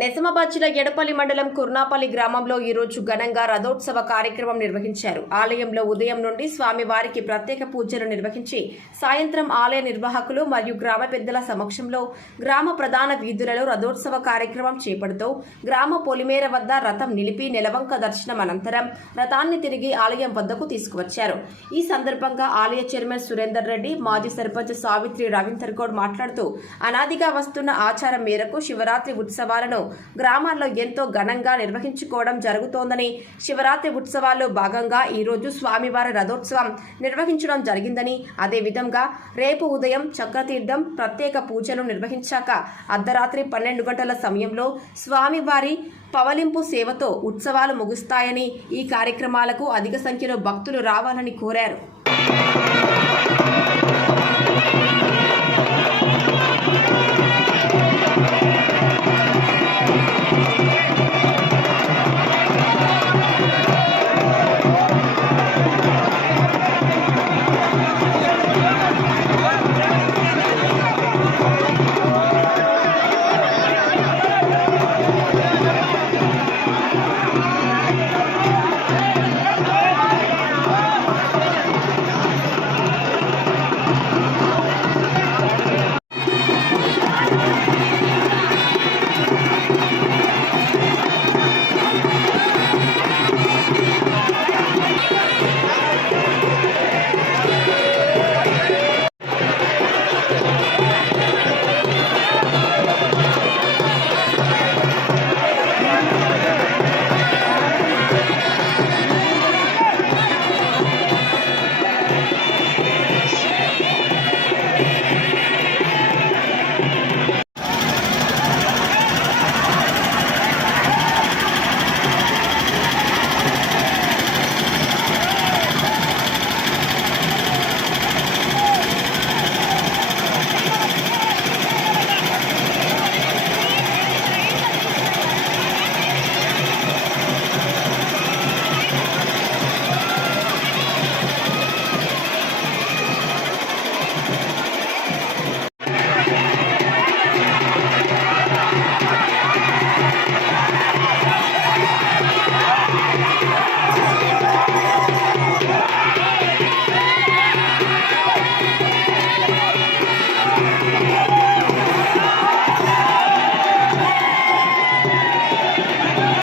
నిజామాబాద్ జిల్లా ఎడపల్లి మండలం కుర్నాపల్లి గ్రామంలో ఈ రోజు ఘనంగా రథోత్సవ కార్యక్రమం నిర్వహించారు. ఆలయంలో ఉదయం నుండి స్వామివారికి ప్రత్యేక పూజలు నిర్వహించి సాయంత్రం ఆలయ నిర్వాహకులు మరియు గ్రామ పెద్దల సమక్షంలో గ్రామ ప్రధాన వీధులలో రథోత్సవ కార్యక్రమం చేపడుతూ గ్రామ పొలిమేర వద్ద రథం నిలిపి నెలవంక దర్శనం అనంతరం రథాన్ని తిరిగి ఆలయం వద్దకు తీసుకువచ్చారు. ఈ సందర్భంగా ఆలయ చైర్మన్ సురేందర్ రెడ్డి, మాజీ సర్పంచ్ సావిత్రి రవీందర్ గౌడ్ మాట్లాడుతూ అనాదిగా వస్తున్న ఆచారం మేరకు శివరాత్రి ఉత్సవాలను గ్రామాల్లో ఎంతో ఘనంగా నిర్వహించుకోవడం జరుగుతోందని, శివరాత్రి ఉత్సవాల్లో భాగంగా ఈ రోజు స్వామివారి రథోత్సవం నిర్వహించడం జరిగిందని, అదేవిధంగా రేపు ఉదయం చక్రతీర్థం ప్రత్యేక పూజలు నిర్వహించాక అర్ధరాత్రి 12 గంటల సమయంలో స్వామివారి పవలింపు సేవతో ఉత్సవాలు ముగుస్తాయని, ఈ కార్యక్రమాలకు అధిక సంఖ్యలో భక్తులు రావాలని కోరారు.